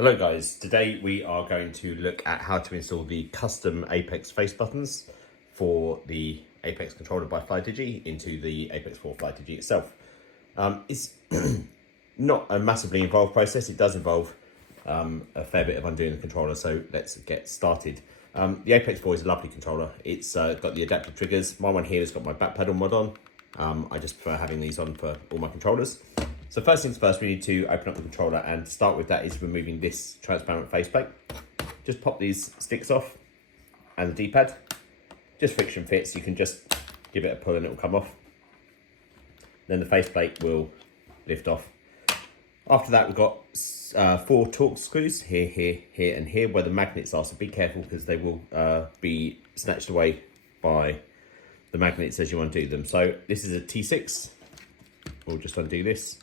Hello guys, today we are going to look at how to install the custom Apex face buttons for the Apex controller by Flydigi into the Apex 4 Flydigi itself. It's not a massively involved process. It does involve a fair bit of undoing the controller, so let's get started. The Apex 4 is a lovely controller. It's got the adaptive triggers. My one here has got my back pedal mod on. I just prefer having these on for all my controllers. So first things first, we need to open up the controller, and to start with that is removing this transparent faceplate. Just pop these sticks off and the D-pad. Just friction fits, you can just give it a pull and it will come off. Then the faceplate will lift off. After that, we've got 4 Torx screws here, here, here and here where the magnets are, so be careful because they will be snatched away by the magnets as you undo them. So this is a T6, we'll just undo this.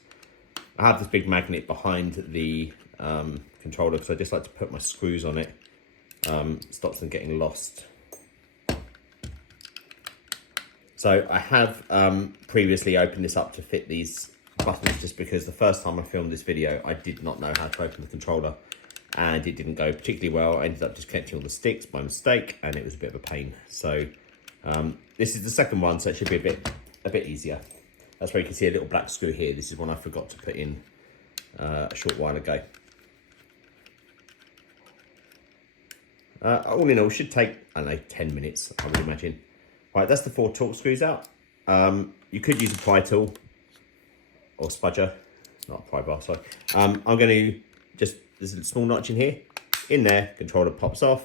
I have this big magnet behind the controller because I just like to put my screws on it. Stops them getting lost. So I have previously opened this up to fit these buttons just because the first time I filmed this video I did not know how to open the controller and it didn't go particularly well. I ended up disconnecting all the sticks by mistake and it was a bit of a pain. So this is the second one, so it should be a bit easier. That's where you can see a little black screw here. This is one I forgot to put in a short while ago. All in all, should take, I don't know, 10 minutes, I would imagine. Right, that's the 4 Torx screws out. You could use a pry tool or spudger, not a pry bar, sorry. I'm going to there's a small notch in here. In there, controller pops off.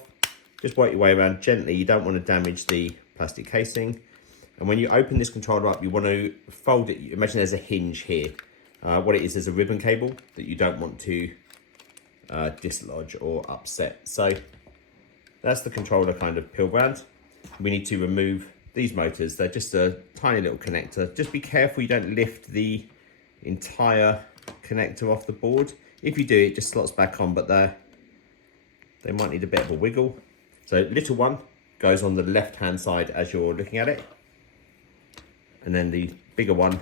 Just work your way around gently. You don't want to damage the plastic casing. And when you open this controller up, you want to fold it. Imagine there's a hinge here. What it is, there's a ribbon cable that you don't want to dislodge or upset. So that's the controller kind of peeled round. We need to remove these motors. They're just a tiny little connector. Just be careful you don't lift the entire connector off the board. If you do, it just slots back on, but they might need a bit of a wiggle. So little one goes on the left-hand side as you're looking at it. And then the bigger one,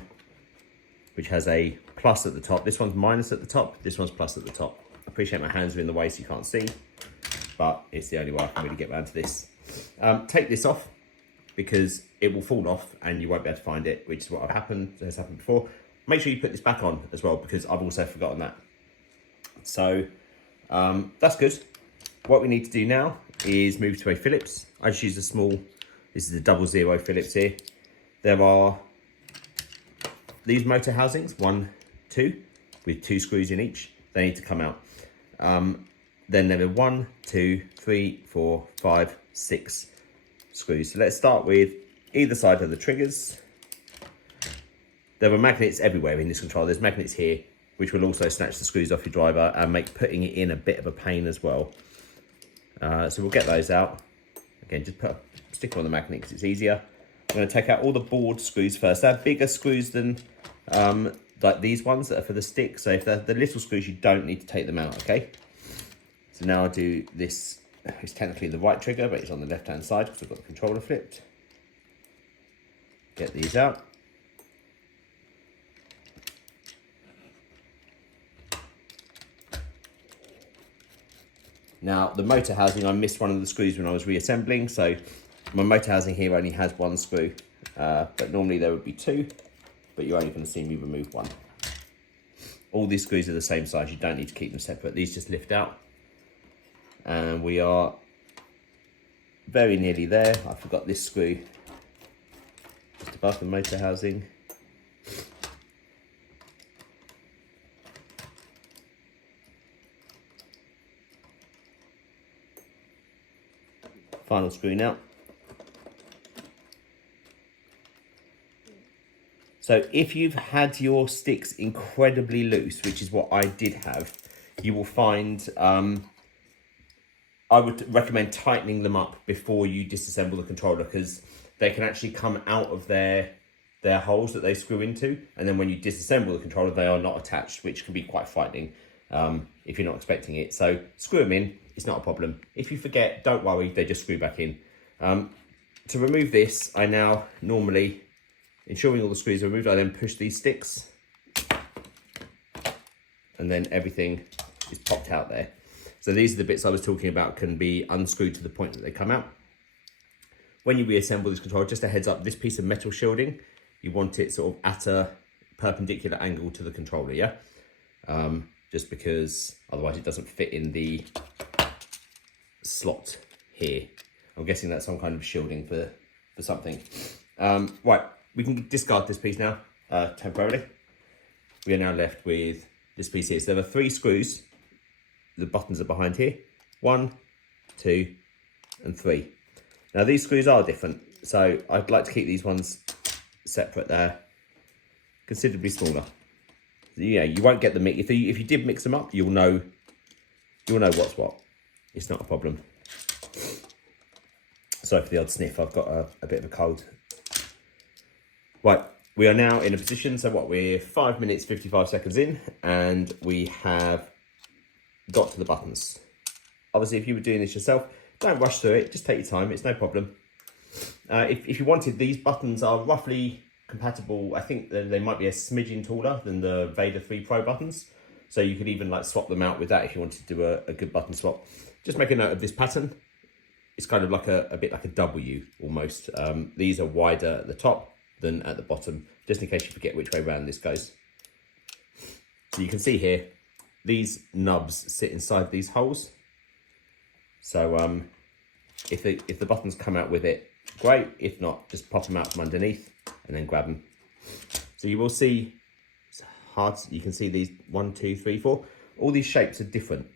which has a plus at the top. This one's minus at the top, this one's plus at the top. I appreciate my hands are in the way so you can't see, but it's the only way I can really get around to this. Take this off because it will fall off and you won't be able to find it, which is what has happened before. Make sure you put this back on as well because I've also forgotten that. So that's good. What we need to do now is move to a Phillips. I just use a small, this is a 00 Phillips here. There are these motor housings, 1, 2, with 2 screws in each. They need to come out. Then there are 1, 2, 3, 4, 5, 6 screws. So let's start with either side of the triggers. There are magnets everywhere in this controller. There's magnets here, which will also snatch the screws off your driver and make putting it in a bit of a pain as well. So we'll get those out. Again, just put a sticker on the magnet because it's easier. I'm going to take out all the board screws first. They're bigger screws than like these ones that are for the stick. So if they're the little screws, you don't need to take them out, okay? So now I'll do this. It's technically the right trigger, but it's on the left-hand side because I've got the controller flipped. Get these out. Now, the motor housing, I missed one of the screws when I was reassembling, so my motor housing here only has 1 screw, but normally there would be 2, but you're only going to see me remove 1. All these screws are the same size, you don't need to keep them separate. These just lift out. And we are very nearly there. I forgot this screw just above the motor housing. Final screw now. So if you've had your sticks incredibly loose, which is what I did have, you will find, I would recommend tightening them up before you disassemble the controller because they can actually come out of their holes that they screw into. And then when you disassemble the controller, they are not attached, which can be quite frightening if you're not expecting it. So screw them in, it's not a problem. If you forget, don't worry, they just screw back in. To remove this, I now normally, ensuring all the screws are removed, I then push these sticks and then everything is popped out there. So these are the bits I was talking about, can be unscrewed to the point that they come out. When you reassemble this controller, just a heads up, this piece of metal shielding, you want it sort of at a perpendicular angle to the controller, yeah? Just because otherwise it doesn't fit in the slot here. I'm guessing that's some kind of shielding for something. Right, we can discard this piece now, temporarily. We are now left with this piece here. So there are 3 screws. The buttons are behind here. 1, 2, and 3. Now these screws are different, so I'd like to keep these ones separate there, considerably smaller. Yeah, you won't get the mix. If you did mix them up, you'll know what's what. It's not a problem. Sorry for the odd sniff, I've got a bit of a cold. Right, we are now in a position, so what, we're 5 minutes, 55 seconds in, and we have got to the buttons. Obviously, if you were doing this yourself, don't rush through it, just take your time, it's no problem. If you wanted, these buttons are roughly compatible. I think they might be a smidgen taller than the Vader 3 Pro buttons. So you could even like swap them out with that if you wanted to do a good button swap. Just make a note of this pattern. It's kind of like a bit like a W almost. These are wider at the top than at the bottom, just in case you forget which way around this goes. So you can see here, these nubs sit inside these holes. So if the buttons come out with it, great. If not, just pop them out from underneath and then grab them. So you will see, it's hard, you can see these 1, 2, 3, 4. All these shapes are different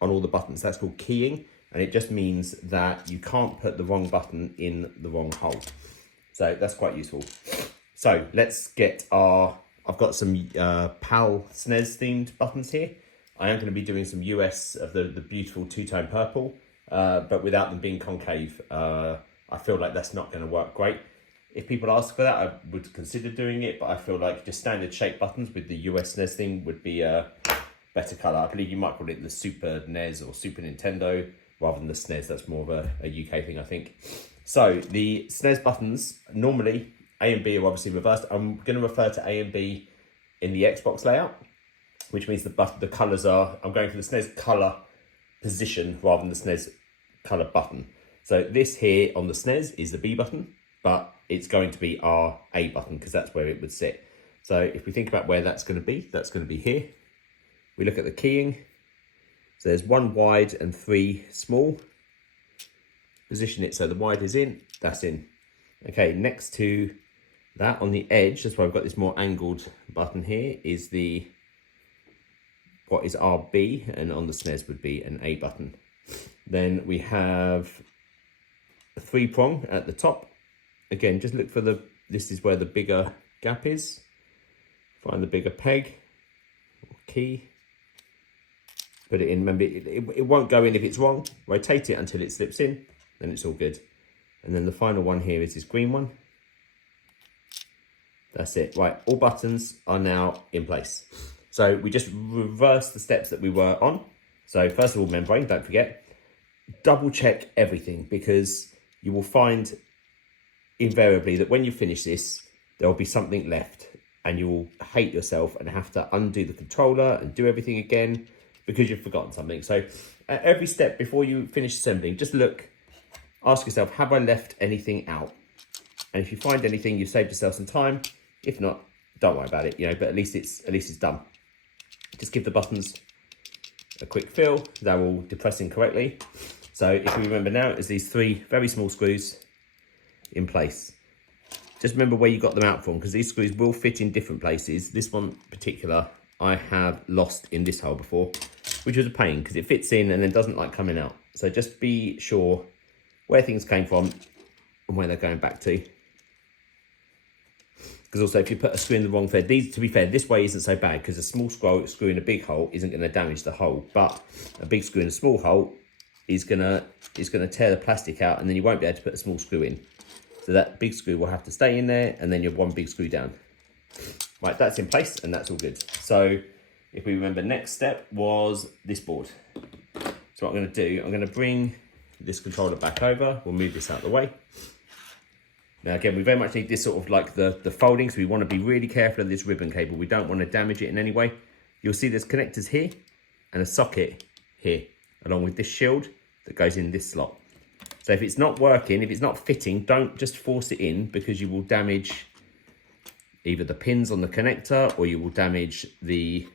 on all the buttons. That's called keying, and it just means that you can't put the wrong button in the wrong hole. So that's quite useful. So let's get I've got some PAL SNES themed buttons here. I am going to be doing some US of the beautiful two-tone purple, but without them being concave. I feel like that's not going to work great. If people ask for that, I would consider doing it, but I feel like just standard shape buttons with the US SNES thing would be a better colour. I believe you might call it the Super NES or Super Nintendo rather than the SNES. That's more of a UK thing, I think. So the SNES buttons, normally A and B are obviously reversed. I'm going to refer to A and B in the Xbox layout, which means the colours are, I'm going for the SNES colour position rather than the SNES colour button. So this here on the SNES is the B button, but it's going to be our A button because that's where it would sit. So if we think about where that's going to be here. We look at the keying. So there's 1 wide and 3 small. Position it so the wide is in, that's in. Okay, next to that on the edge, that's why I've got this more angled button here, is what is our B, and on the SNES would be an A button. Then we have a 3-prong at the top. Again, just look for this is where the bigger gap is. Find the bigger peg or key. Put it in, remember it won't go in if it's wrong. Rotate it until it slips in, then it's all good. And then the final one here is this green one. That's it, right, all buttons are now in place. So we just reverse the steps that we were on. So first of all, membrane, don't forget. Double check everything, because you will find invariably that when you finish this, there will be something left and you will hate yourself and have to undo the controller and do everything again because you've forgotten something. So at every step before you finish assembling, just look, ask yourself, have I left anything out? And if you find anything, you've saved yourself some time. If not, don't worry about it, but at least it's done. Just give the buttons a quick feel. They're all depressing correctly. So if we remember now, it's these 3 very small screws in place. Just remember where you got them out from, because these screws will fit in different places. This one in particular, I have lost in this hole before, which was a pain because it fits in and then doesn't like coming out. So just be sure where things came from and where they're going back to. Because also if you put a screw in the wrong thread, to be fair, this way isn't so bad because a small screw in a big hole isn't going to damage the hole, but a big screw in a small hole is going to tear the plastic out, and then you won't be able to put a small screw in. So that big screw will have to stay in there, and then you have 1 big screw down. Right, that's in place and that's all good. So if we remember, next step was this board. So what I'm going to do, I'm going to bring this controller back over. We'll move this out of the way. Now again, we very much need this sort of like the folding, so we want to be really careful of this ribbon cable. We don't want to damage it in any way. You'll see there's connectors here and a socket here. here, along with this shield that goes in this slot. So if it's not working, if it's not fitting, don't just force it in, because you will damage either the pins on the connector or you will damage the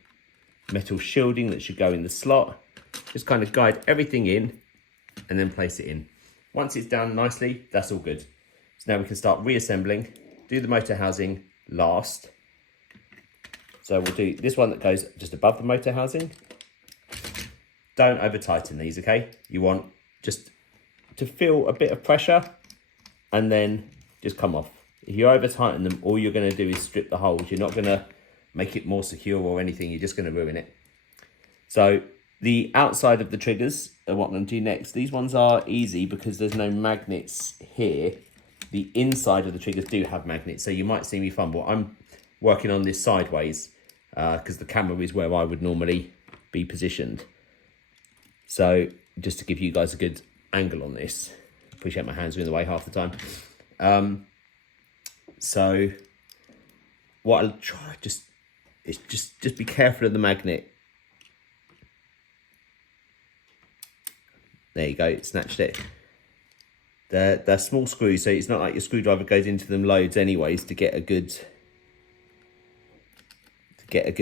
metal shielding that should go in the slot. Just kind of guide everything in and then place it in. Once it's done nicely, that's all good. So now we can start reassembling, do the motor housing last. So we'll do this one that goes just above the motor housing. Don't over tighten these, okay? You want just to feel a bit of pressure and then just come off. If you over tighten them, all you're gonna do is strip the holes. You're not gonna make it more secure or anything, you're just gonna ruin it. So the outside of the triggers are what I'm gonna do next. These ones are easy because there's no magnets here. The inside of the triggers do have magnets, so you might see me fumble. I'm working on this sideways because the camera is where I would normally be positioned. So just to give you guys a good angle on this, appreciate my hands are in the way half the time. So what I'll try is just be careful of the magnet. There you go, it snatched it. They're small screws, so it's not like your screwdriver goes into them loads anyways to get a good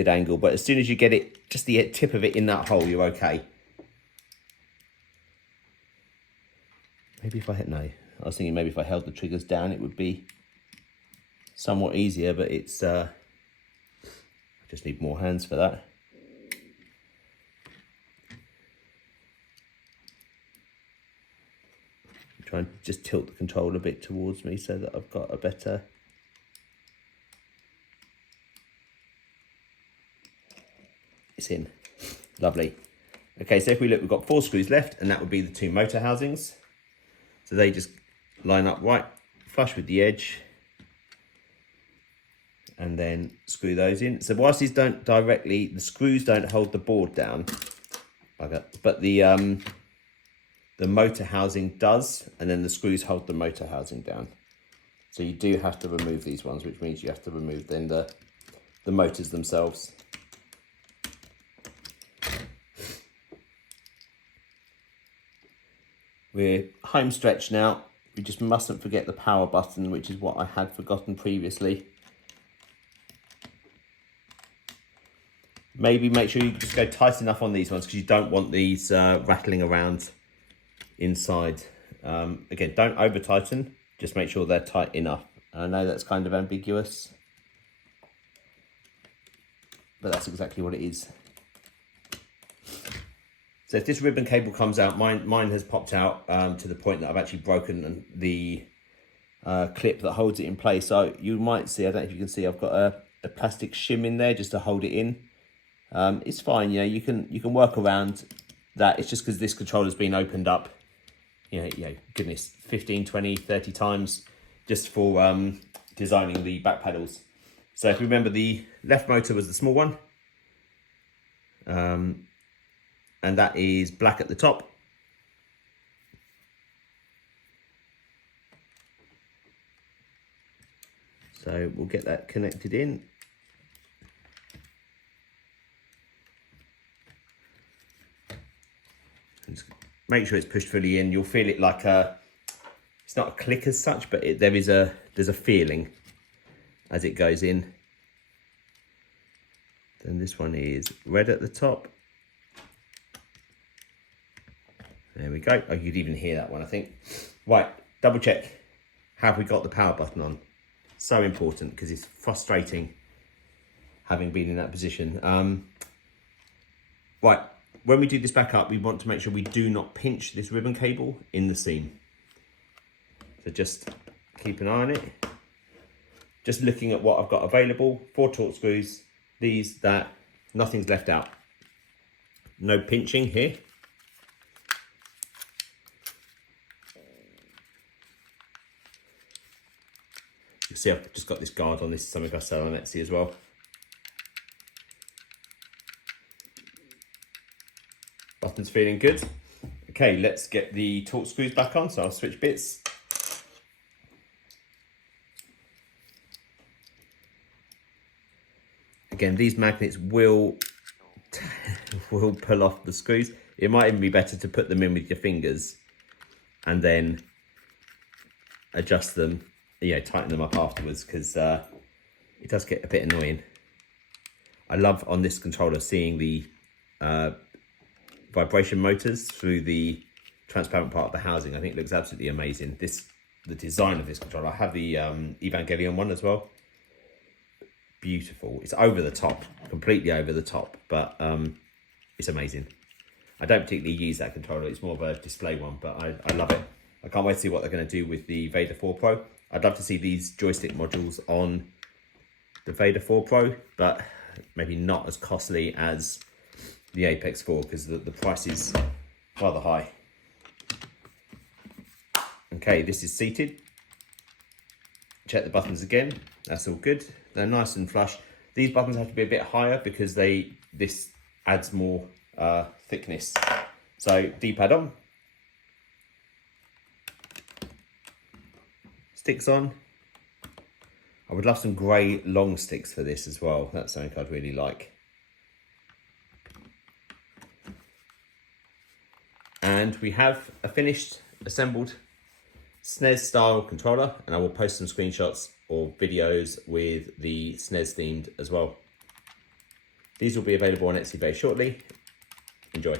angle. But as soon as you get it, just the tip of it in that hole, you're okay. Maybe if I hit, no, I was thinking maybe if I held the triggers down, it would be somewhat easier, but it's, I just need more hands for that. I'm trying to just tilt the controller a bit towards me so that I've got a better, it's in, lovely. Okay, so if we look, we've got 4 screws left, and that would be the 2 motor housings. So they just line up right flush with the edge and then screw those in. So whilst these don't directly, the screws don't hold the board down, like that, but the motor housing does, and then the screws hold the motor housing down. So you do have to remove these ones, which means you have to remove then the motors themselves. We're home stretch now. We just mustn't forget the power button, which is what I had forgotten previously. Maybe make sure you just go tight enough on these ones because you don't want these rattling around inside. Again, don't over tighten, just make sure they're tight enough. I know that's kind of ambiguous, but that's exactly what it is. So if this ribbon cable comes out, mine has popped out to the point that I've actually broken the clip that holds it in place. So you might see, I don't know if you can see, I've got a plastic shim in there just to hold it in. It's fine, you know, you can work around that. It's just because this controller's been opened up, you know, goodness, 15, 20, 30 times just for designing the back paddles. So if you remember, the left motor was the small one. And that is black at the top. So we'll get that connected in. Just make sure it's pushed fully in. You'll feel it like it's not a click as such, but there's a feeling as it goes in. Then this one is red at the top. There we go. Oh, you'd even hear that one, I think. Right, double check. Have we got the power button on? So important because it's frustrating having been in that position. Right, when we do this back up, we want to make sure we do not pinch this ribbon cable in the seam. So just keep an eye on it. Just looking at what I've got available, 4 Torx screws, these, that, nothing's left out. No pinching here. You see, I've just got this guard on. This is something I sell on Etsy as well. Button's feeling good. Okay, let's get the Torx screws back on. So I'll switch bits. Again, these magnets will pull off the screws. It might even be better to put them in with your fingers and then adjust them, tighten them up afterwards, because it does get a bit annoying. I love on this controller seeing the vibration motors through the transparent part of the housing. I think it looks absolutely amazing. The design of this controller. I have the Evangelion one as well. Beautiful. It's over the top, completely over the top, but it's amazing. I don't particularly use that controller. It's more of a display one, but I love it. I can't wait to see what they're going to do with the Vader 4 Pro. I'd love to see these joystick modules on the Vader 4 Pro, but maybe not as costly as the Apex 4, because the price is rather high. Okay, this is seated. Check the buttons again. That's all good. They're nice and flush. These buttons have to be a bit higher because this adds more thickness. So D-pad on. Sticks on. I would love some grey long sticks for this as well. That's something I'd really like. And we have a finished, assembled SNES style controller, and I will post some screenshots or videos with the SNES themed as well. These will be available on Etsy very shortly. Enjoy.